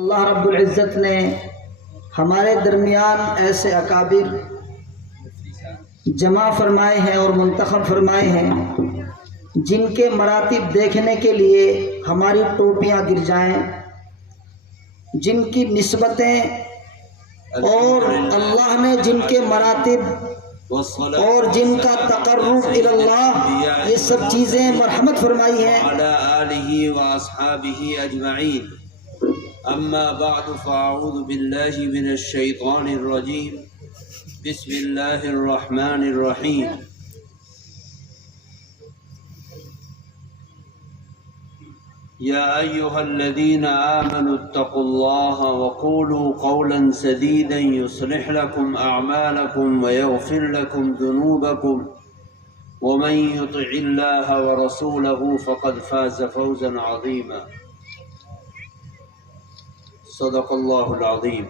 اللہ رب العزت نے ہمارے درمیان ایسے اکابر جمع فرمائے ہیں اور منتخب فرمائے ہیں جن کے مراتب دیکھنے کے لیے ہماری ٹوپیاں گر جائیں، جن کی نسبتیں اور اللہ نے جن کے مراتب اور جن کا تقرب الی اللہ یہ سب چیزیں مرحمت فرمائی ہیں۔ وعلى آلہ واصحابہ اجمعین، اما بعد فاعوذ باللہ من الشیطان الرجیم، بسم اللہ الرحمن الرحیم۔ یا ایہا الذین آمنوا اتقوا اللہ وقولوا قولا سدیدا یصلح لکم اعمالکم ویغفر لکم ذنوبکم ومن يطع الله ورسوله فقد فاز فوزا عظيما، صدق اللہ العظیم۔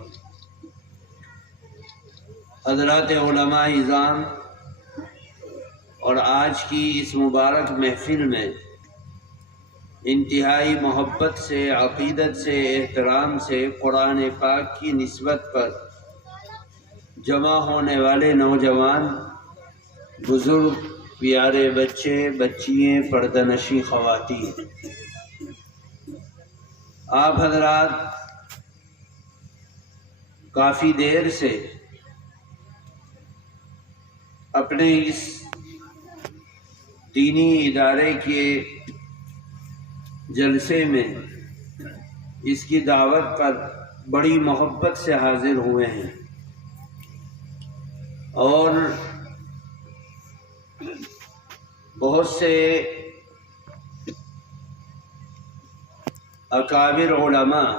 حضرات علماء اعظام، اور آج کی اس مبارک محفل میں انتہائی محبت سے، عقیدت سے، احترام سے قرآن پاک کی نسبت پر جمع ہونے والے نوجوان، بزرگ، پیارے بچے، بچیاں، پردہ نشی خواتین، آپ حضرات کافی دیر سے اپنے اس دینی ادارے کے جلسے میں اس کی دعوت پر بڑی محبت سے حاضر ہوئے ہیں، اور بہت سے اکابر علماء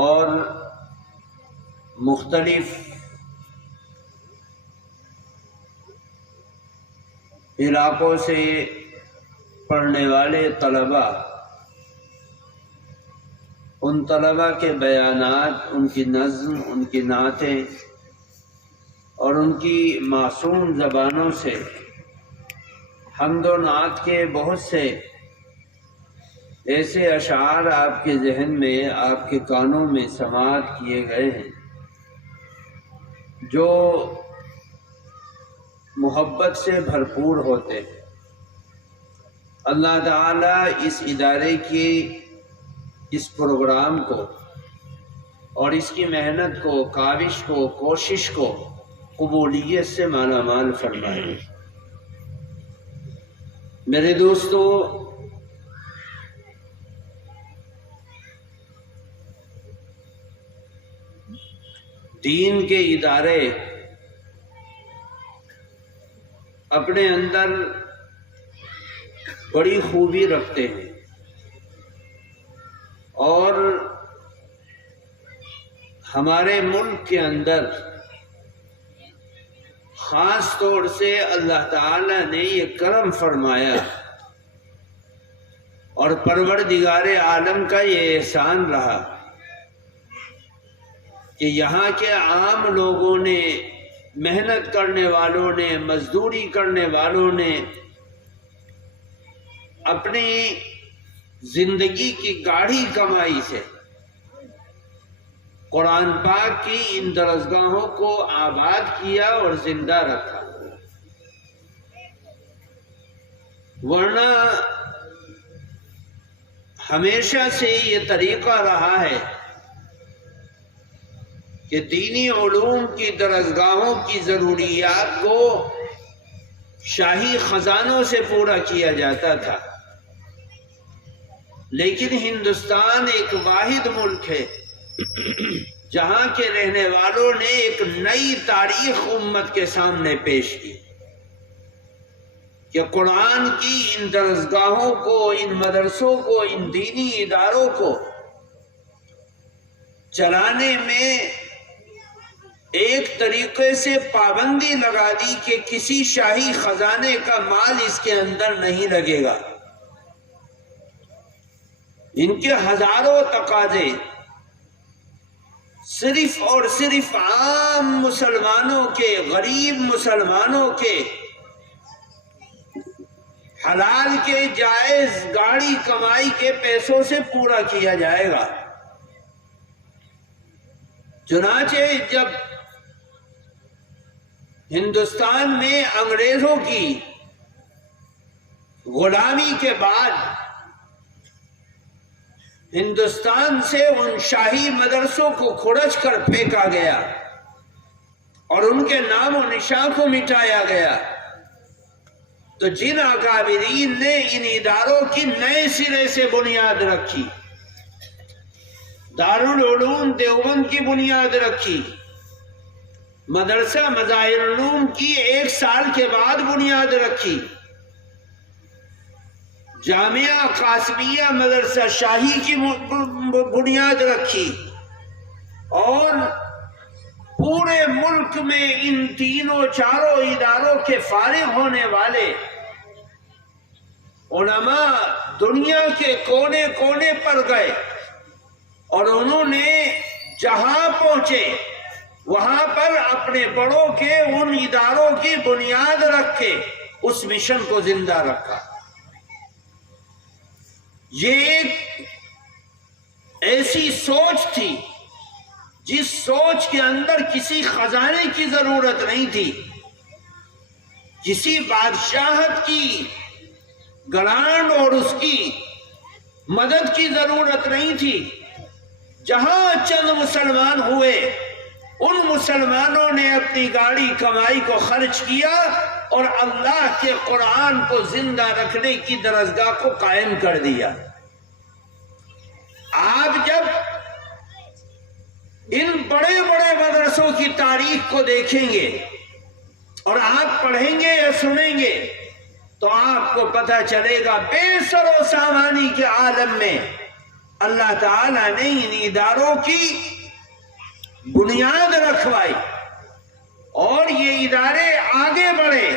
اور مختلف علاقوں سے پڑھنے والے طلباء، ان طلباء کے بیانات، ان کی نظم، ان کی نعتیں اور ان کی معصوم زبانوں سے حمد و نعت کے بہت سے ایسے اشعار آپ کے ذہن میں، آپ کے کانوں میں سماعت کیے گئے ہیں جو محبت سے بھرپور ہوتے ہیں۔ اللہ تعالیٰ اس ادارے کی اس پروگرام کو اور اس کی محنت کو، کاوش کو، کوشش کو قبولیت سے مالا مال فرمائے۔ میرے دوستو، دین کے ادارے اپنے اندر بڑی خوبی رکھتے ہیں، اور ہمارے ملک کے اندر خاص طور سے اللہ تعالی نے یہ کرم فرمایا اور پروردگار عالم کا یہ احسان رہا کہ یہاں کے عام لوگوں نے، محنت کرنے والوں نے، مزدوری کرنے والوں نے اپنی زندگی کی گاڑھی کمائی سے قرآن پاک کی ان درسگاہوں کو آباد کیا اور زندہ رکھا، ورنہ ہمیشہ سے یہ طریقہ رہا ہے کہ دینی علوم کی درسگاہوں کی ضروریات کو شاہی خزانوں سے پورا کیا جاتا تھا، لیکن ہندوستان ایک واحد ملک ہے جہاں کے رہنے والوں نے ایک نئی تاریخ امت کے سامنے پیش کی کہ قرآن کی ان درسگاہوں کو، ان مدرسوں کو، ان دینی اداروں کو چلانے میں ایک طریقے سے پابندی لگا دی کہ کسی شاہی خزانے کا مال اس کے اندر نہیں لگے گا۔ ان کے ہزاروں تقاضے صرف اور صرف عام مسلمانوں کے، غریب مسلمانوں کے حلال کے جائز گاڑی کمائی کے پیسوں سے پورا کیا جائے گا۔ چنانچہ جب ہندوستان میں انگریزوں کی غلامی کے بعد ہندوستان سے ان شاہی مدرسوں کو کھڑچ کر پھینکا گیا اور ان کے نام و نشان کو مٹایا گیا، تو جن اکابرین نے ان اداروں کی نئے سرے سے بنیاد رکھی، دارالعلوم دیوبند کی بنیاد رکھی، مدرسہ مظاہر العلوم کی 1 سال کے بعد بنیاد رکھی، جامعہ قاسمیہ مدرسہ شاہی کی بنیاد رکھی، اور پورے ملک میں ان تینوں چاروں اداروں کے فارغ ہونے والے علماء دنیا کے کونے کونے پر گئے اور انہوں نے جہاں پہنچے وہاں پر اپنے بڑوں کے ان اداروں کی بنیاد رکھ کے اس مشن کو زندہ رکھا۔ یہ ایک ایسی سوچ تھی جس سوچ کے اندر کسی خزانے کی ضرورت نہیں تھی، کسی بادشاہت کی گرانٹ اور اس کی مدد کی ضرورت نہیں تھی۔ جہاں چند مسلمان ہوئے ان مسلمانوں نے اپنی گاڑی کمائی کو خرچ کیا اور اللہ کے قرآن کو زندہ رکھنے کی درسگاہ کو قائم کر دیا۔ آپ جب ان بڑے بڑے مدرسوں کی تاریخ کو دیکھیں گے اور آپ پڑھیں گے یا سنیں گے تو آپ کو پتہ چلے گا بے سر و سامانی کے عالم میں اللہ تعالیٰ نے ان اداروں کی بنیاد رکھوائی اور یہ ادارے آگے بڑھے،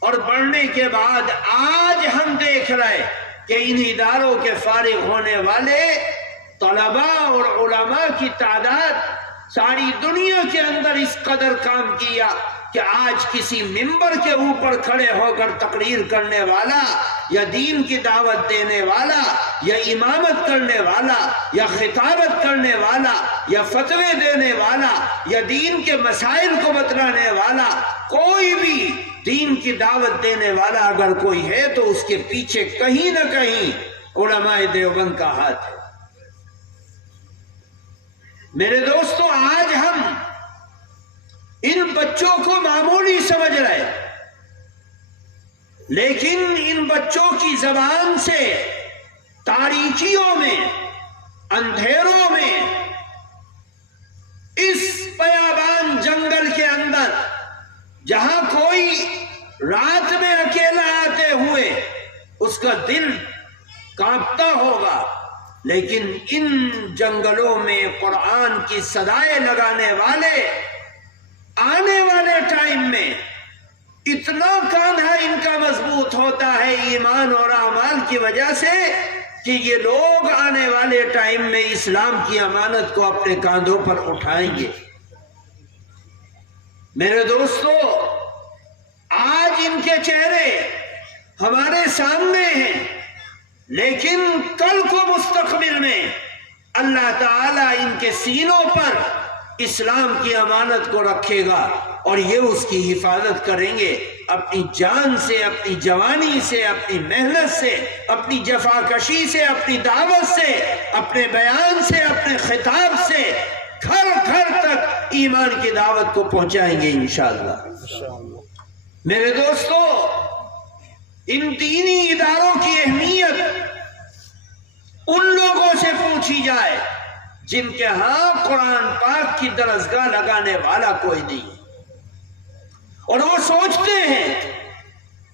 اور بڑھنے کے بعد آج ہم دیکھ رہے کہ ان اداروں کے فارغ ہونے والے طلباء اور علماء کی تعداد ساری دنیا کے اندر اس قدر کام کیا کہ آج کسی ممبر کے اوپر کھڑے ہو کر تقریر کرنے والا یا دین کی دعوت دینے والا یا امامت کرنے والا یا خطابت کرنے والا یا فتوے دینے والا یا دین کے مسائل کو بتلانے والا، کوئی بھی دین کی دعوت دینے والا اگر کوئی ہے تو اس کے پیچھے کہیں نہ کہیں علماء دیوبند کا ہاتھ ہے۔ میرے دوستو، آج ہم ان بچوں کو معمولی سمجھ رہے، لیکن ان بچوں کی زبان سے تاریکیوں میں، اندھیروں میں، اس بیابان جنگل کے اندر جہاں کوئی رات میں اکیلا آتے ہوئے اس کا دل کانپتا ہوگا، لیکن ان جنگلوں میں قرآن کی صدائیں لگانے والے آنے والے ٹائم میں اتنا کاندھا ان کا مضبوط ہوتا ہے ایمان اور اعمال کی وجہ سے کہ یہ لوگ آنے والے ٹائم میں اسلام کی امانت کو اپنے کاندھوں پر اٹھائیں گے۔ میرے دوستو، آج ان کے چہرے ہمارے سامنے ہیں، لیکن کل کو مستقبل میں اللہ تعالیٰ ان کے سینوں پر اسلام کی امانت کو رکھے گا اور یہ اس کی حفاظت کریں گے، اپنی جان سے، اپنی جوانی سے، اپنی محنت سے، اپنی جفاکشی سے، اپنی دعوت سے، اپنے بیان سے، اپنے خطاب سے گھر گھر تک ایمان کی دعوت کو پہنچائیں گے انشاءاللہ۔ میرے دوستو، ان دینی اداروں کی اہمیت ان لوگوں سے پوچھی جائے جن کے ہاں قرآن پاک کی درسگاہ لگانے والا کوئی نہیں، اور وہ سوچتے ہیں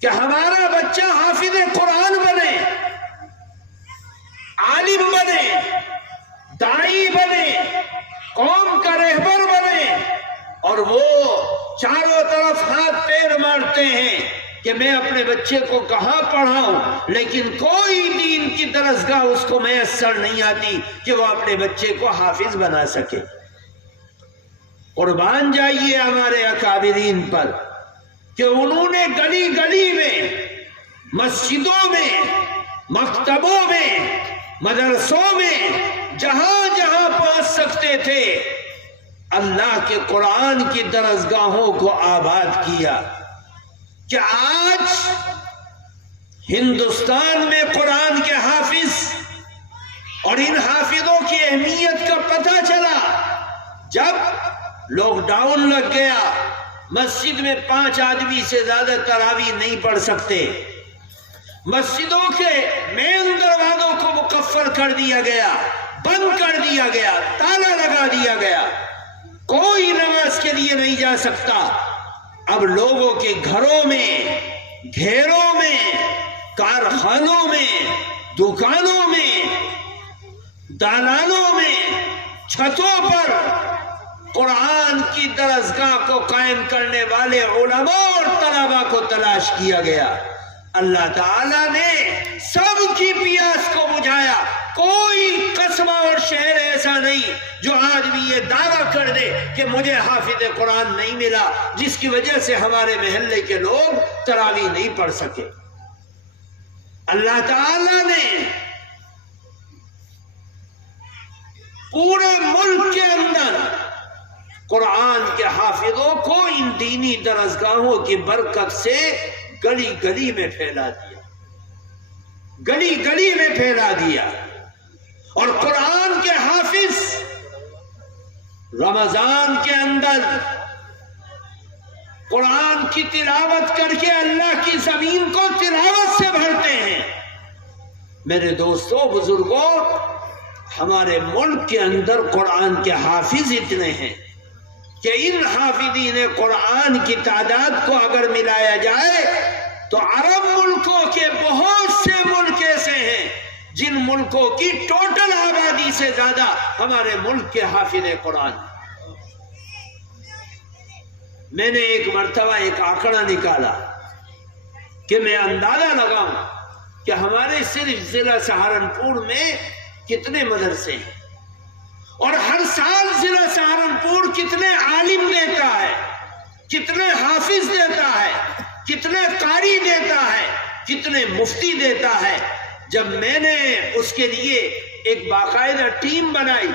کہ ہمارا بچہ حافظ قرآن بنے، عالم بنے، داعی بنے، قوم کا رہبر بنے، اور وہ چاروں طرف ہاتھ پیر مارتے ہیں کہ میں اپنے بچے کو کہاں پڑھاؤں، لیکن کوئی دین کی درسگاہ اس کو میسر نہیں آتی کہ وہ اپنے بچے کو حافظ بنا سکے۔ قربان جائیے ہمارے اکابرین پر کہ انہوں نے گلی گلی میں مسجدوں میں، مکتبوں میں، مدرسوں میں، جہاں جہاں پہنچ سکتے تھے اللہ کے قرآن کی درسگاہوں کو آباد کیا. کہ آج ہندوستان میں قرآن کے حافظ اور ان حافظوں کی اہمیت کا پتہ چلا جب لاک ڈاؤن لگ گیا. مسجد میں 5 آدمی سے زیادہ تراویح نہیں پڑھ سکتے. مسجدوں کے مین دروازوں کو مقفل کر دیا گیا، بند کر دیا گیا، تالا لگا دیا گیا، کوئی نماز کے لیے نہیں جا سکتا. اب لوگوں کے گھروں میں، گھیروں میں، کارخانوں میں، دکانوں میں، دالانوں میں، چھتوں پر قرآن کی درسگاہ کو قائم کرنے والے علماء اور طلباء کو تلاش کیا گیا. اللہ تعالیٰ نے سب کی پیاس کو بجھایا. کوئی قصبہ اور شہر ایسا نہیں جو آدمی یہ دعویٰ کر دے کہ مجھے حافظ قرآن نہیں ملا، جس کی وجہ سے ہمارے محلے کے لوگ تراویح نہیں پڑھ سکے. اللہ تعالیٰ نے پورے ملک کے اندر قرآن کے حافظوں کو ان دینی درسگاہوں کی برکت سے گلی گلی میں پھیلا دیا، گلی گلی میں پھیلا دیا. اور قرآن کے حافظ رمضان کے اندر قرآن کی تلاوت کر کے اللہ کی زمین کو تلاوت سے بھرتے ہیں. میرے دوستوں، بزرگوں، ہمارے ملک کے اندر قرآن کے حافظ اتنے ہیں کہ ان حافظین قرآن کی تعداد کو اگر ملایا جائے تو عرب ملکوں کے بہت سے ملک ایسے ہیں جن ملکوں کی ٹوٹل آبادی سے زیادہ ہمارے ملک کے حافظ قرآن. میں نے ایک مرتبہ ایک آنکڑا نکالا کہ میں اندازہ لگاؤں کہ ہمارے صرف ضلع سہارنپور میں کتنے مدرسے ہیں اور ہر سال ضلع سہارنپور کتنے عالم دیتا ہے، کتنے حافظ دیتا ہے، کتنے قاری دیتا ہے، کتنے مفتی دیتا ہے. جب میں نے اس کے لیے ایک باقاعدہ ٹیم بنائی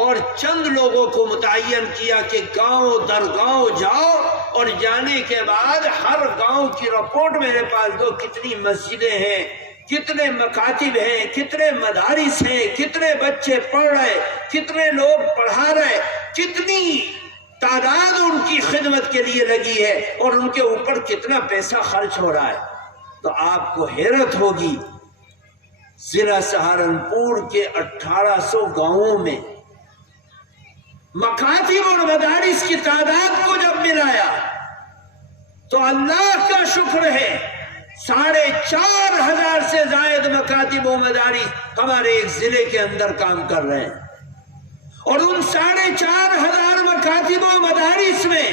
اور چند لوگوں کو متعین کیا کہ گاؤں در گاؤں جاؤ اور جانے کے بعد ہر گاؤں کی رپورٹ میرے پاس دو، کتنی مسجدیں ہیں، کتنے مکاتب ہیں، کتنے مدارس ہیں، کتنے بچے پڑھ رہے، کتنے لوگ پڑھا رہے، کتنی تعداد ان کی خدمت کے لیے لگی ہے اور ان کے اوپر کتنا پیسہ خرچ ہو رہا ہے. تو آپ کو حیرت ہوگی ضلع سہارنپور کے 1800 گاؤں میں مکاتب اور مدارس کی تعداد کو جب ملایا تو اللہ کا شکر ہے 4500 سے زائد مکاتب و مدارس ہمارے ایک ضلع کے اندر کام کر رہے ہیں. اور ان 4500 مکاتب و مدارس میں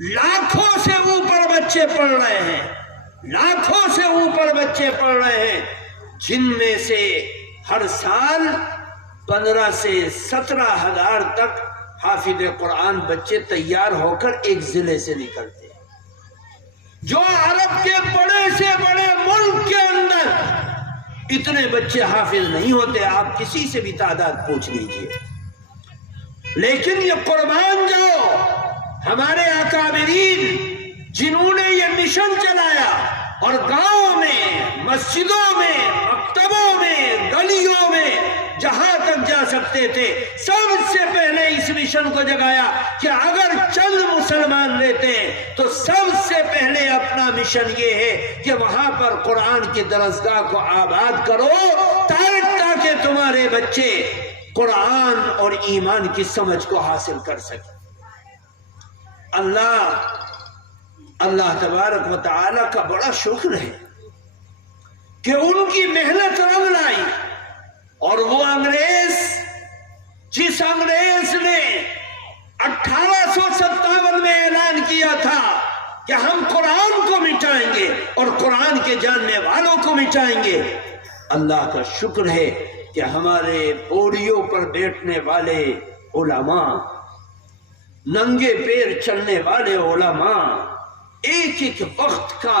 لاکھوں سے اوپر بچے پڑھ رہے ہیں، لاکھوں سے اوپر بچے پڑھ رہے ہیں، جن میں سے ہر سال 15 سے 17 ہزار تک حافظ قرآن بچے تیار ہو کر ایک ضلع سے نکلتے ہیں. جو عرب کے بڑے سے بڑے ملک کے اندر اتنے بچے حافظ نہیں ہوتے، آپ کسی سے بھی تعداد پوچھ لیجئے. لیکن یہ قربان جاؤ ہمارے اکابرین جنہوں نے یہ مشن چلایا اور گاؤں میں، مسجدوں میں، مکتبوں میں، گلیوں میں جہاں تک جا سکتے تھے سب سے پہلے اس مشن کو جگایا کہ اگر چند مسلمان لیتے ہیں تو سب سے پہلے اپنا مشن یہ ہے کہ وہاں پر قرآن کی درسگاہ کو آباد کرو تاکہ تمہارے بچے قرآن اور ایمان کی سمجھ کو حاصل کر سکیں. اللہ تبارک و تعالی کا بڑا شکر ہے کہ ان کی محنت رنگ لائی. اور وہ انگریز، جس انگریز نے 1857 میں اعلان کیا تھا کہ ہم قرآن کو مٹائیں گے اور قرآن کے جاننے والوں کو مٹائیں گے، اللہ کا شکر ہے کہ ہمارے پوڑیوں پر بیٹھنے والے علماء، ننگے پیر چلنے والے علماء، ایک ایک وقت کا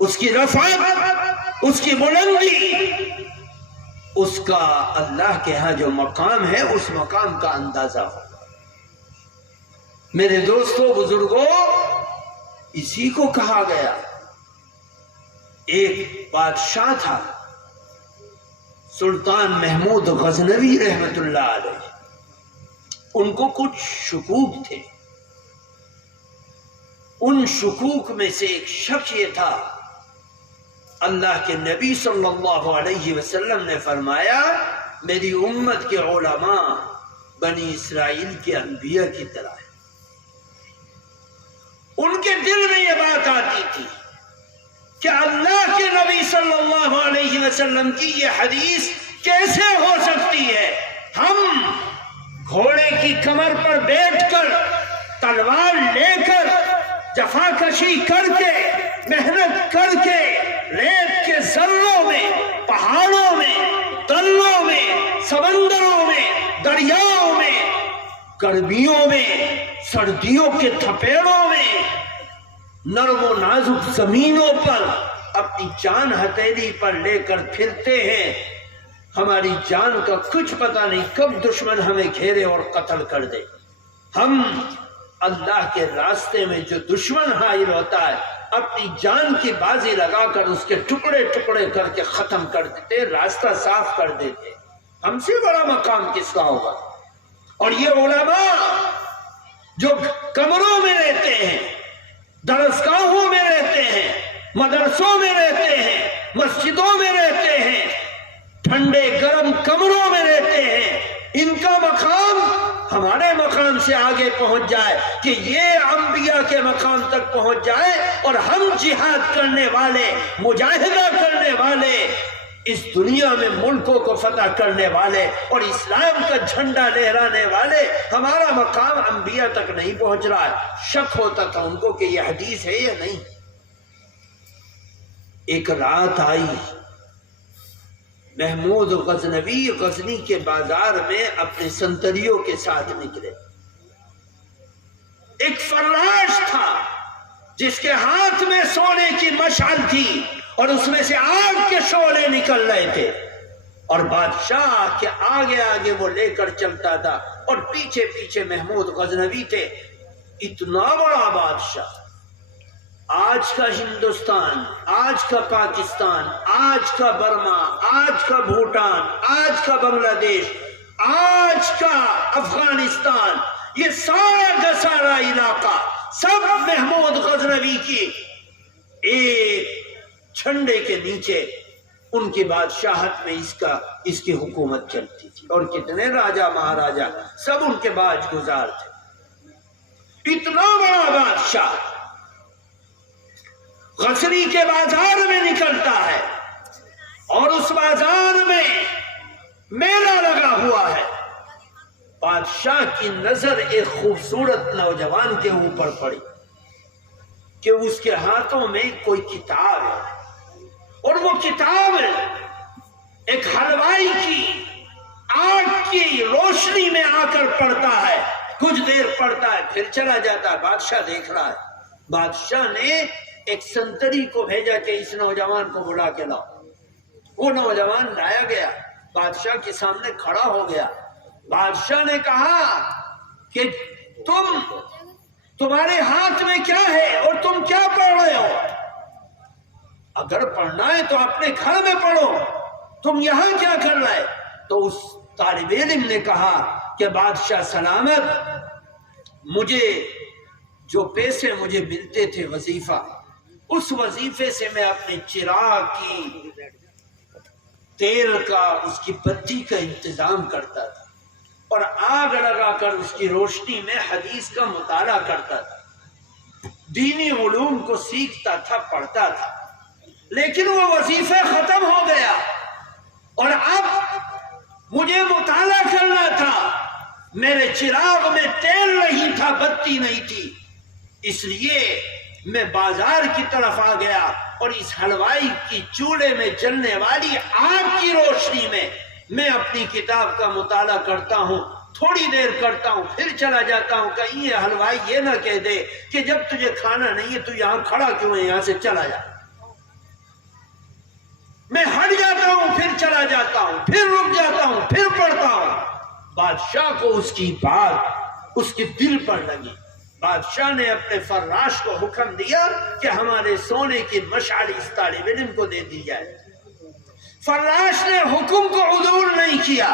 اس کی رفعت، اس کی بلندی، اس کا اللہ کے ہاں جو مقام ہے اس مقام کا اندازہ ہو۔ میرے دوستو بزرگوں، اسی کو کہا گیا۔ ایک بادشاہ تھا سلطان محمود غزنوی رحمت اللہ علیہ، ان کو کچھ شکوک تھے۔ ان شکوک میں سے ایک شک یہ تھا، اللہ کے نبی صلی اللہ علیہ وسلم نے فرمایا میری امت کے علماء بنی اسرائیل کے انبیاء کی طرح ہے۔ ان کے دل میں یہ بات آتی تھی کہ اللہ کے نبی صلی اللہ علیہ وسلم کی یہ حدیث کیسے ہو سکتی ہے؟ ہم گھوڑے کی کمر پر بیٹھ کر، تلوار لے کر، جفا کشی کر کے، محنت کر کے، ریت کے ذروں میں، پہاڑوں میں، تلوں میں، سمندروں میں، دریاؤں میں، گرمیوں میں، سردیوں کے تھپیڑوں میں، نرم و نازک زمینوں پر اپنی جان ہتھیلی پر لے کر پھرتے ہیں۔ ہماری جان کا کچھ پتہ نہیں کب دشمن ہمیں گھیرے اور قتل کر دے۔ ہم اللہ کے راستے میں جو دشمن حائل ہوتا ہے اپنی جان کی بازی لگا کر اس کے ٹکڑے ٹکڑے کر کے ختم کر دیتے، راستہ صاف کر دیتے۔ ہم سے بڑا مقام کس کا ہوگا؟ اور یہ علماء جو کمروں میں رہتے ہیں، درسگاہوں میں رہتے ہیں، مدرسوں میں رہتے ہیں، مسجدوں میں رہتے ہیں، ٹھنڈے گرم کمروں میں رہتے ہیں، ان کا مقام ہمارے مقام سے آگے پہنچ جائے کہ یہ انبیاء کے مقام تک پہنچ جائے، اور ہم جہاد کرنے والے، مجاہدہ کرنے والے، اس دنیا میں ملکوں کو فتح کرنے والے اور اسلام کا جھنڈا لہرانے والے، ہمارا مقام انبیاء تک نہیں پہنچ رہا ہے۔ شک ہوتا تھا ان کو کہ یہ حدیث ہے یا نہیں۔ ایک رات آئی، محمود غزنوی غزنی کے بازار میں اپنے سنتریوں کے ساتھ نکلے۔ ایک فراش تھا جس کے ہاتھ میں سونے کی مشعل تھی اور اس میں سے آگ کے شعلے نکل رہے تھے، اور بادشاہ کے آگے آگے وہ لے کر چلتا تھا اور پیچھے پیچھے محمود غزنوی تھے۔ اتنا بڑا بادشاہ، آج کا ہندوستان، آج کا پاکستان، آج کا برما، آج کا بھوٹان، آج کا بنگلہ دیش، آج کا افغانستان، یہ سارا کا سارا علاقہ سب محمود غزنوی کی ایک جھنڈے کے نیچے ان کی بادشاہت میں اس کی حکومت چلتی تھی، اور کتنے راجا مہاراجا سب ان کے باج گزار تھے۔ اتنا بڑا بادشاہ غزنی کے بازار میں نکلتا ہے، اور اس بازار میں میلہ لگا ہوا ہے۔ بادشاہ کی نظر ایک خوبصورت نوجوان کے اوپر پڑی کہ اس کے ہاتھوں میں کوئی کتاب ہے، اور وہ کتاب ایک حلوائی کی آگ کی روشنی میں آ کر پڑھتا ہے، کچھ دیر پڑھتا ہے پھر چلا جاتا ہے۔ بادشاہ دیکھ رہا ہے۔ بادشاہ نے ایک سنتری کو بھیجا کہ اس نوجوان کو بلا کے لاؤ۔ وہ نوجوان لایا گیا، بادشاہ کے سامنے کھڑا ہو گیا۔ بادشاہ نے کہا کہ تمہارے ہاتھ میں کیا ہے اور تم کیا پڑھ رہے ہو؟ اگر پڑھنا ہے تو اپنے گھر میں پڑھو، تم یہاں کیا کر رہے؟ تو اس طالب علم نے کہا کہ بادشاہ سلامت، مجھے جو پیسے مجھے ملتے تھے وظیفہ، اس وظیفے سے میں اپنے چراغ کی تیل کا، اس کی بتی کا انتظام کرتا تھا، اور آگ لگا کر اس کی روشنی میں حدیث کا مطالعہ کرتا تھا، دینی علوم کو سیکھتا تھا، پڑھتا تھا۔ لیکن وہ وظیفہ ختم ہو گیا، اور اب مجھے مطالعہ کرنا تھا، میرے چراغ میں تیل نہیں تھا، بتی نہیں تھی، اس لیے میں بازار کی طرف آ گیا، اور اس حلوائی کی چولہے میں جلنے والی آگ کی روشنی میں اپنی کتاب کا مطالعہ کرتا ہوں، تھوڑی دیر کرتا ہوں پھر چلا جاتا ہوں، کہیں یہ حلوائی یہ نہ کہہ دے کہ جب تجھے کھانا نہیں ہے تو یہاں کھڑا کیوں ہے، یہاں سے چلا جا۔ میں ہٹ جاتا ہوں پھر چلا جاتا ہوں، پھر رک جاتا ہوں پھر پڑھتا ہوں۔ بادشاہ کو اس کی بات اس کے دل پر لگی۔ بادشاہ نے اپنے فراش کو حکم دیا کہ ہمارے سونے کی مشعل اس طالب علم کو دے دی جائے۔ فراش نے حکم کو عدول نہیں کیا،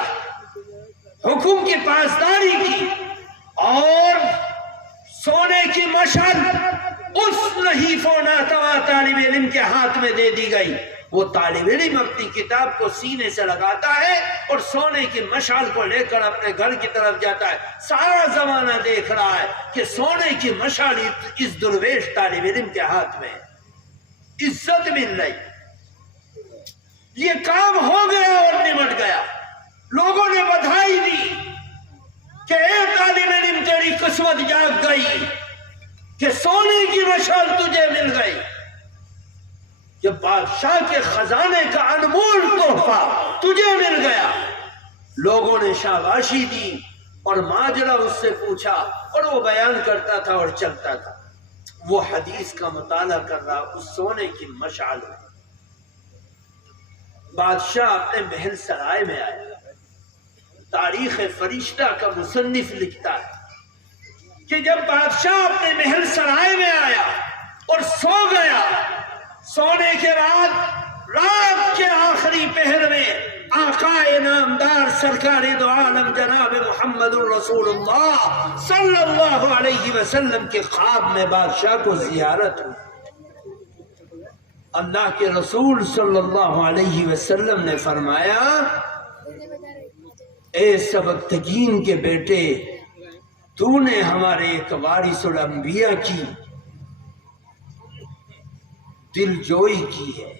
حکم کی پاسداری کی، اور سونے کی مشعل اس نحیف و ناتواں طالب علم کے ہاتھ میں دے دی گئی۔ وہ طالب علم اپنی کتاب کو سینے سے لگاتا ہے اور سونے کی مشعل کو لے کر اپنے گھر کی طرف جاتا ہے۔ سارا زمانہ دیکھ رہا ہے کہ سونے کی مشعل اس درویش طالب علم کے ہاتھ میں ہے۔ عزت مل رہی، یہ کام ہو گیا اور نمٹ گیا۔ لوگوں نے بدھائی دی کہ اے طالب علم تیری قسمت جاگ گئی کہ سونے کی مشعل تجھے مل گئی، کہ بادشاہ کے خزانے کا انمول تحفہ تجھے مل گیا۔ لوگوں نے شاباشی دی اور ماجرا اس سے پوچھا اور وہ بیان کرتا تھا اور چلتا تھا۔ وہ حدیث کا مطالعہ کر رہا اس سونے کی مشعل میں۔ بادشاہ اپنے محل سرائے میں آیا۔ تاریخ فرشتہ کا مصنف لکھتا ہے کہ جب بادشاہ اپنے محل سرائے میں آیا اور سو گیا، سونے کے بعد رات کے آخری پہر میں آقا انعامدار سرکار دو عالم جناب محمد الرسول اللہ صلی اللہ علیہ وسلم کے خواب میں بادشاہ کو زیارت ہوئی۔ اللہ کے رسول صلی اللہ علیہ وسلم نے فرمایا، اے سبکتگین کے بیٹے، تو نے ہمارے ایک وارث الانبیاء کی دل جوئی کی ہے،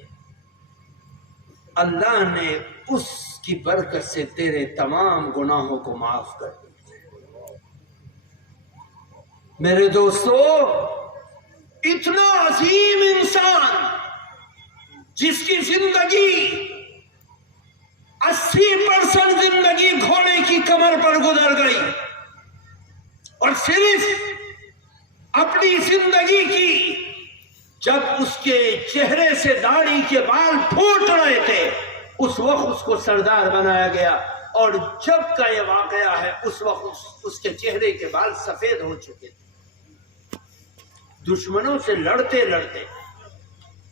اللہ نے اس کی برکت سے تیرے تمام گناہوں کو معاف کر دیا۔ میرے دوستو، اتنا عظیم انسان جس کی زندگی 80% زندگی گھوڑے کی کمر پر گزر گئی اور صرف اپنی زندگی کی جب اس کے چہرے سے داڑھی کے بال پھوٹ رہے تھے اس وقت اس کو سردار بنایا گیا، اور جب کا یہ واقعہ ہے اس وقت اس کے چہرے کے بال سفید ہو چکے تھے۔ دشمنوں سے لڑتے لڑتے،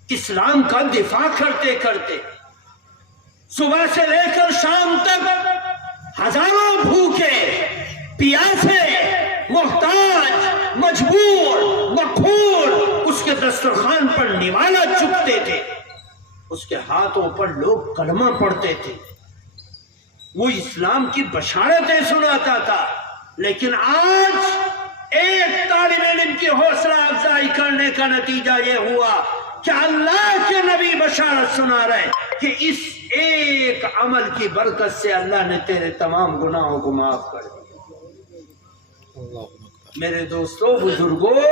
اسلام کا دفاع کرتے کرتے، صبح سے لے کر شام تک ہزاروں بھوکے پیاسے محتاج مجبور مقہور اس کے دسترخوان پر نوالا چکتے تھے، اس کے ہاتھوں پر لوگ کلمہ پڑھتے تھے، وہ اسلام کی بشارتیں سناتا تھا۔ لیکن آج ایک طالب علم کی حوصلہ افزائی کرنے کا نتیجہ یہ ہوا کہ اللہ کے نبی بشارت سنا رہے کہ اس ایک عمل کی برکت سے اللہ نے تیرے تمام گناہوں کو معاف کر دیا۔ میرے دوستو بزرگوں،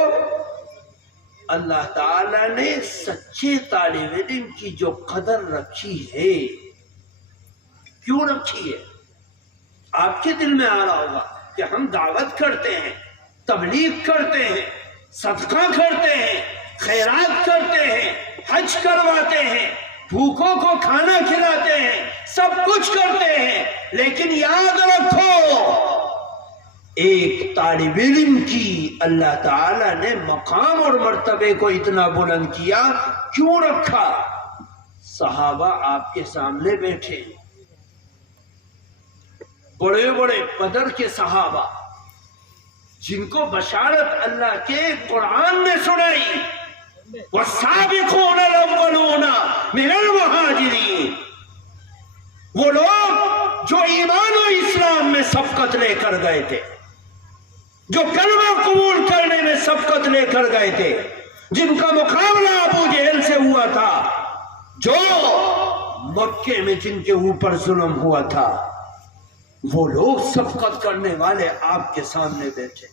اللہ تعالیٰ نے سچے طالب علم کی جو قدر رکھی ہے، کیوں رکھی ہے؟ آپ کے دل میں آ رہا ہوگا کہ ہم دعوت کرتے ہیں، تبلیغ کرتے ہیں، صدقہ کرتے ہیں، خیرات کرتے ہیں، حج کرواتے ہیں، بھوکوں کو کھانا کھلاتے ہیں، سب کچھ کرتے ہیں، لیکن یاد رکھو ایک طالب علم کی اللہ تعالیٰ نے مقام اور مرتبے کو اتنا بلند کیا، کیوں رکھا؟ صحابہ آپ کے سامنے بیٹھے، بڑے بڑے بدر کے صحابہ جن کو بشارت اللہ کے قرآن نے سنائی، والسابقون الاولون من المہاجرین، وہ لوگ جو ایمان و اسلام میں سبقت لے کر گئے تھے، جو کلمہ قبول کرنے میں سبقت لے کر گئے تھے، جن کا مقابلہ ابو جہل سے ہوا تھا، جو مکے میں جن کے اوپر ظلم ہوا تھا، وہ لوگ سبقت کرنے والے آپ کے سامنے بیٹھے۔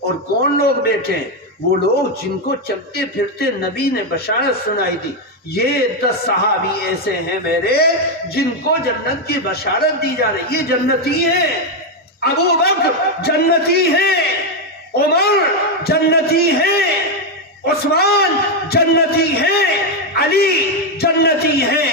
اور کون لوگ بیٹھے؟ وہ لوگ جن کو چلتے پھرتے نبی نے بشارت سنائی تھی۔ یہ 10 صحابی ایسے ہیں میرے جن کو جنت کی بشارت دی جا رہی، یہ جنتی ہیں۔ ابو بکر جنتی ہیں، عمر جنتی ہیں، عثمان جنتی ہیں، علی جنتی ہیں،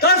10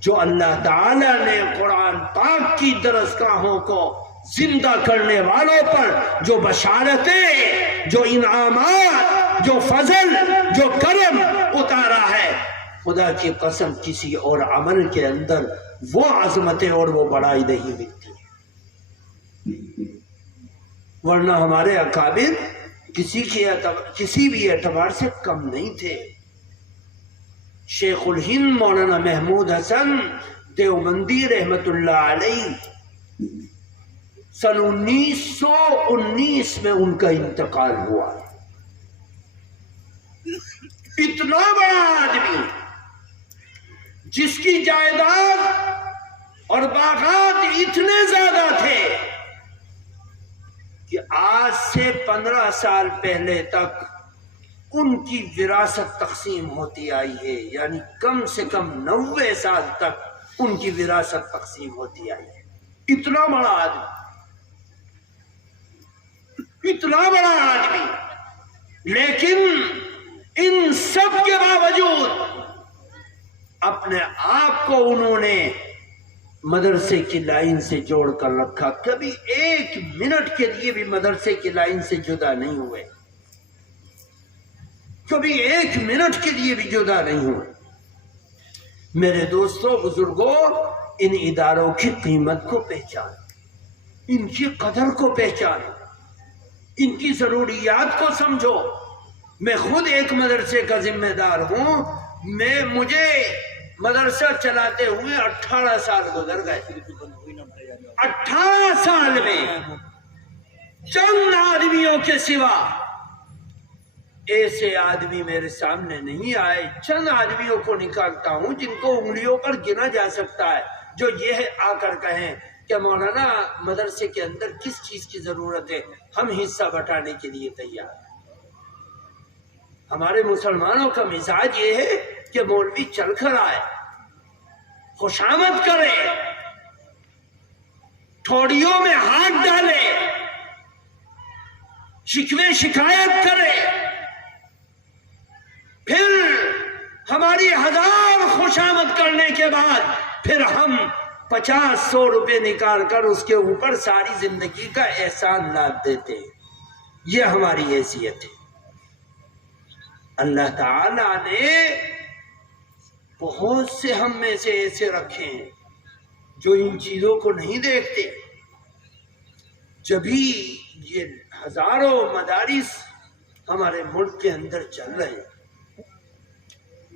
جو اللہ تعالیٰ نے قرآن پاک کی درسگاہوں کو زندہ کرنے والوں پر جو بشارتیں، جو انعامات، جو فضل، جو کرم اتارا ہے، خدا کی قسم کسی اور عمل کے اندر وہ عظمتیں اور وہ بڑائی نہیں ملتی، ورنہ ہمارے اکابر کسی بھی اعتبار سے کم نہیں تھے۔ شیخ الہند مولانا محمود حسن دیوبندی رحمت اللہ علیہ سن 1919 میں ان کا انتقال ہوا۔ اتنا بڑا آدمی جس کی جائیداد اور باغات اتنے زیادہ تھے کہ آج سے 15 سال پہلے تک ان کی وراثت تقسیم ہوتی آئی ہے، یعنی کم سے کم 90 سال تک ان کی وراثت تقسیم ہوتی آئی ہے۔ اتنا بڑا آدمی، اتنا بڑا آدمی، لیکن ان سب کے باوجود اپنے آپ کو انہوں نے مدرسے کی لائن سے جوڑ کر رکھا، کبھی ایک منٹ کے لیے بھی مدرسے کی لائن سے جدا نہیں ہوئے، کبھی ایک منٹ کے لیے بھی جدا نہیں ہوئے۔ میرے دوستوں، بزرگوں، ان اداروں کی قیمت کو پہچان، ان کی قدر کو پہچان، ان کی ضروریات کو سمجھو۔ میں خود ایک مدرسے کا ذمہ دار ہوں، مجھے مدرسہ چلاتے ہوئے 18 سال گزر گئے۔ 18 سال میں چند آدمیوں کے سوا ایسے آدمی میرے سامنے نہیں آئے۔ چند آدمیوں کو نکالتا ہوں جن کو انگلیوں پر گنا جا سکتا ہے، جو یہ آ کر کہیں کہ مولانا مدرسے کے اندر کس چیز کی ضرورت ہے، ہم حصہ بٹانے کے لیے تیار ہیں۔ ہمارے مسلمانوں کا مزاج یہ ہے کہ مولوی چل کر آئے، خوشامد کرے، ٹھوڑیوں میں ہاتھ ڈالے، شکوے شکایت کرے، پھر ہماری 1000 خوشامد کرنے کے بعد پھر ہم 50-100 روپے نکال کر اس کے اوپر ساری زندگی کا احسان لاد دیتے ہیں۔ یہ ہماری حیثیت ہے۔ اللہ تعالیٰ نے بہت سے ہم میں سے ایسے رکھے ہیں جو ان چیزوں کو نہیں دیکھتے، جبھی یہ ہزاروں مدارس ہمارے ملک کے اندر چل رہے ہیں۔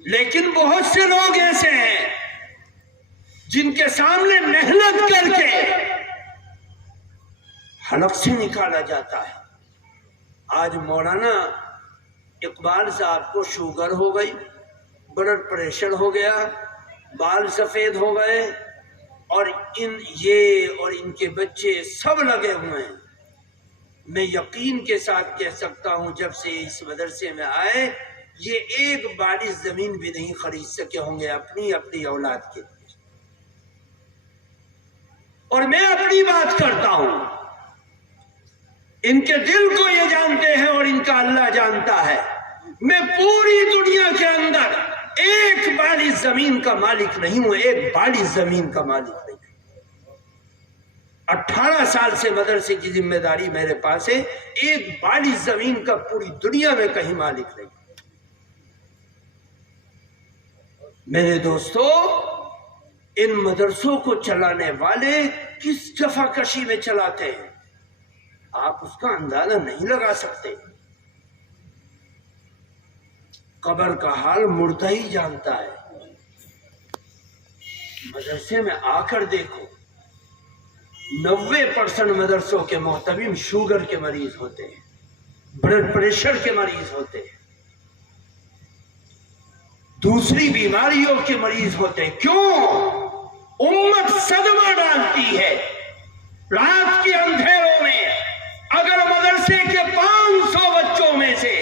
لیکن بہت سے لوگ ایسے ہیں جن کے سامنے محنت کر کے حلق سے نکالا جاتا ہے۔ آج مولانا اقبال صاحب کو شوگر ہو گئی، بلڈ پریشر ہو گیا، بال سفید ہو گئے، اور ان کے بچے سب لگے ہوئے ہیں۔ میں یقین کے ساتھ کہہ سکتا ہوں جب سے اس مدرسے میں آئے یہ ایک باڑی زمین بھی نہیں خرید سکے ہوں گے اپنی اولاد کے لیے۔ اور میں اپنی بات کرتا ہوں، ان کے دل کو یہ جانتے ہیں اور ان کا اللہ جانتا ہے۔ میں پوری دنیا کے اندر ایک باڑی زمین کا مالک نہیں ہوں، ایک باڑی زمین کا مالک نہیں ہوں۔ 18 سال سے مدرسے کی ذمہ داری میرے پاس ہے، ایک باڑی زمین کا پوری دنیا میں کہیں مالک نہیں۔ میرے دوستو، ان مدرسوں کو چلانے والے کس جفا کشی میں چلاتے ہیں آپ اس کا اندازہ نہیں لگا سکتے۔ قبر کا حال مردہ ہی جانتا ہے۔ مدرسے میں آ کر دیکھو، 90% مدرسوں کے محتمم شوگر کے مریض ہوتے ہیں، بلڈ پریشر کے مریض ہوتے ہیں، دوسری بیماریوں کے مریض ہوتے ہیں۔ کیوں؟ امت صدمہ ڈالتی ہے۔ رات کے اندھیروں میں اگر مدرسے کے 500 بچوں میں سے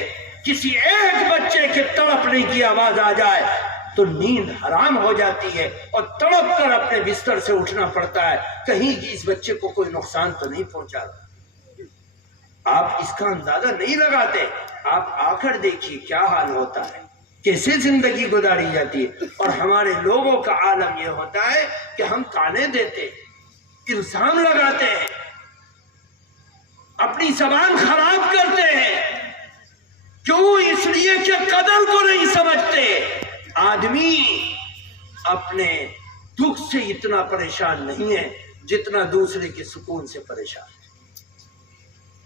کسی ایک بچے کے تڑپنے کی آواز آ جائے تو نیند حرام ہو جاتی ہے اور تڑپ کر اپنے بستر سے اٹھنا پڑتا ہے، کہیں اس بچے کو کوئی نقصان تو نہیں پہنچا۔ آپ اس کا اندازہ نہیں لگاتے، آپ آ کر دیکھیے کیا حال ہوتا ہے۔ کیسے زندگی گزاری جاتی ہے. اور ہمارے لوگوں کا عالم یہ ہوتا ہے کہ ہم کانے دیتے ہیں، الزام لگاتے ہیں، اپنی زبان خراب کرتے ہیں. کیوں؟ اس لیے کہ قدر کو نہیں سمجھتے. آدمی اپنے دکھ سے اتنا پریشان نہیں ہے جتنا دوسرے کے سکون سے پریشان ہے.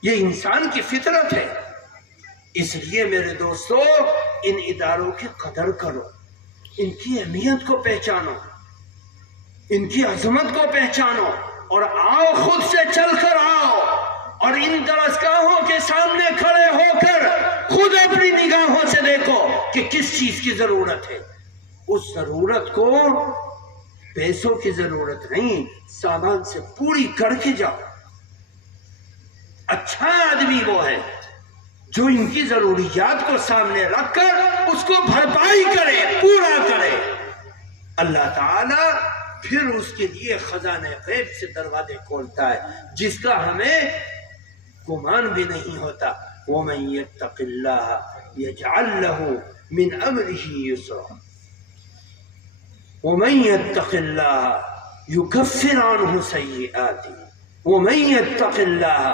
یہ انسان کی فطرت ہے. اس لیے میرے دوستو، ان اداروں کی قدر کرو، ان کی اہمیت کو پہچانو، ان کی عظمت کو پہچانو، اور آؤ، خود سے چل کر آؤ اور ان درسگاہوں کے سامنے کھڑے ہو کر خود اپنی نگاہوں سے دیکھو کہ کس چیز کی ضرورت ہے. اس ضرورت کو پیسوں کی ضرورت نہیں، سامان سے پوری کر کے جاؤ. اچھا آدمی وہ ہے جو ان کی ضروریات کو سامنے رکھ کر اس کو بھرپائی کرے، پورا کرے. اللہ تعالیٰ پھر اس کے لیے خزانہ غیب سے دروازے کھولتا ہے جس کا ہمیں گمان بھی نہیں ہوتا. وَمَن يَتَّقِ اللَّهَ يَجْعَل لَّهُ مِنْ أَمْرِهِ يُسْرًا وَمَن يَتَّقِ اللَّهَ يُكَفِّرْ عَنْهُ سَيِّئَاتِهِ وَمَن يَتَّقِ اللَّهَ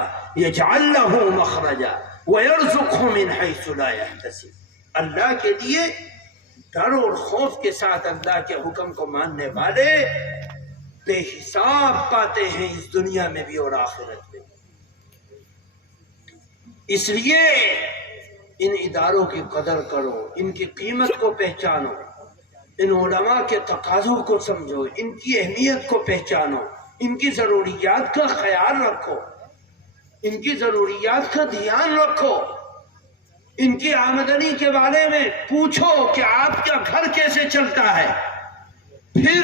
يَجْعَل لَّهُ مَخْرَجًا وَيَرْزُقْهُ مِنْ حَيْثُ لَا يَحْتَسِبُ. اللہ کے لیے ڈر اور خوف کے ساتھ اللہ کے حکم کو ماننے والے بے حساب پاتے ہیں اس دنیا میں بھی اور آخرت میں. اس لیے ان اداروں کی قدر کرو، ان کی قیمت کو پہچانو، ان علماء کے تقاضوں کو سمجھو، ان کی اہمیت کو پہچانو، ان کی ضروریات کا خیال رکھو، ان کی ضروریات کا دھیان رکھو، ان کی آمدنی کے بارے میں پوچھو کہ آپ کا گھر کیسے چلتا ہے. پھر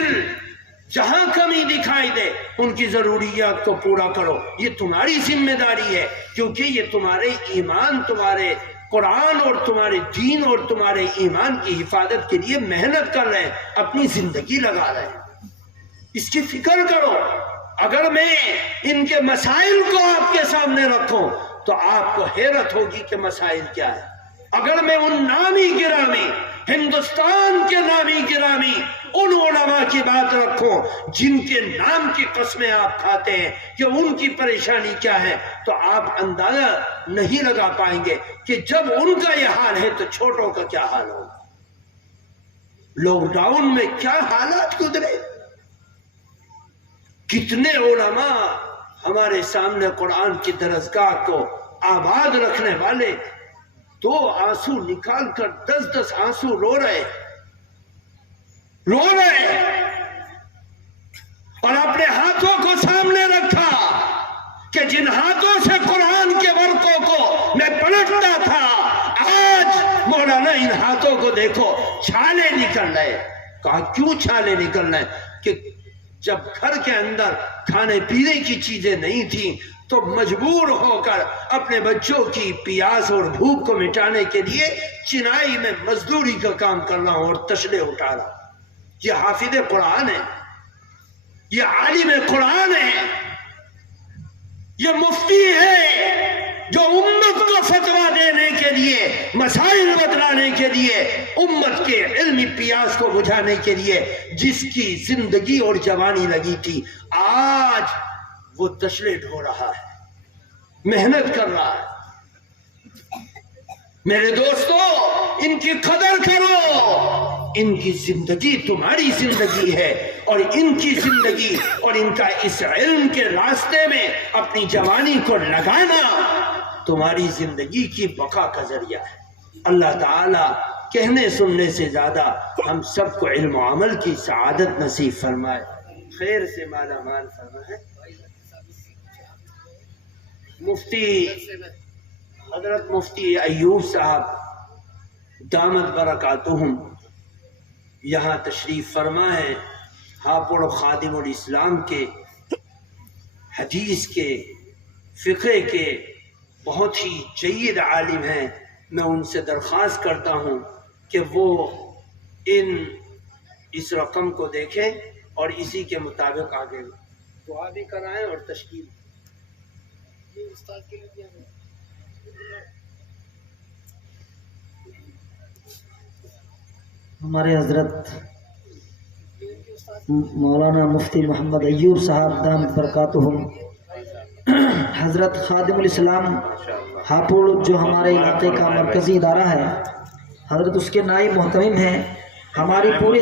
جہاں کمی دکھائی دے ان کی ضروریات کو پورا کرو. یہ تمہاری ذمہ داری ہے، کیونکہ یہ تمہارے ایمان، تمہارے قرآن اور تمہارے دین اور تمہارے ایمان کی حفاظت کے لیے محنت کر رہے ہیں، اپنی زندگی لگا رہے ہیں. اس کی فکر کرو. اگر میں ان کے مسائل کو آپ کے سامنے رکھوں تو آپ کو حیرت ہوگی کہ مسائل کیا ہے. اگر میں ان نامی گرامی، ہندوستان کے نامی گرامی ان علماء کی بات رکھوں جن کے نام کی قسمیں آپ کھاتے ہیں کہ ان کی پریشانی کیا ہے، تو آپ اندازہ نہیں لگا پائیں گے کہ جب ان کا یہ حال ہے تو چھوٹوں کا کیا حال ہوگا. لاک ڈاؤن میں کیا حالات گزرے. کتنے علماء ہمارے سامنے قرآن کی درسگاہ کو آباد رکھنے والے 2 آنسو نکال کر 10 آنسو رو رہے اور اپنے ہاتھوں کو سامنے رکھا کہ جن ہاتھوں سے قرآن کے ورقوں کو میں پلٹتا تھا، آج مولانا ان ہاتھوں کو دیکھو چھالے نکل رہے. کہا کیوں چھالے نکل رہے؟ کہ جب گھر کے اندر کھانے پینے کی چیزیں نہیں تھیں تو مجبور ہو کر اپنے بچوں کی پیاس اور بھوک کو مٹانے کے لیے چنائی میں مزدوری کا کام کر رہا ہوں اور تشلے اٹھا رہا ہوں. یہ حافظ قرآن ہے، یہ عالم قرآن ہے، یہ مفتی ہے جو امت کو فتویٰ دینے کے لیے، مسائل بتلانے کے لیے، امت کے علمی پیاس کو بجھانے کے لیے جس کی زندگی اور جوانی لگی تھی، آج وہ تشلے ڈھو رہا ہے، محنت کر رہا ہے. میرے دوستو، ان کی قدر کرو. ان کی زندگی تمہاری زندگی ہے، اور ان کی زندگی اور ان کا اس علم کے راستے میں اپنی جوانی کو لگانا تمہاری زندگی کی بقا کا ذریعہ ہے. اللہ تعالی کہنے سننے سے زیادہ ہم سب کو علم و عمل کی سعادت نصیب فرمائے، خیر سے مالا مال فرمائے. مفتی حضرت مفتی ایوب صاحب دامت برکاتہم یہاں تشریف فرما ہے. ہاپوڑ خادم الاسلام کے، حدیث کے، فقہ کے بہت ہی جید عالم ہیں. میں ان سے درخواست کرتا ہوں کہ وہ اس رقم کو دیکھیں اور اسی کے مطابق آگے دعا بھی کرائیں اور تشکیل. استاد کے لیے ہمارے حضرت مولانا مفتی محمد ایوب صاحب دامت برکاتہم، حضرت خادم الاسلام ہاپوڑ جو ہمارے علاقے کا مرکزی ادارہ ہے، حضرت اس کے نائب محتمم ہیں، ہماری پوری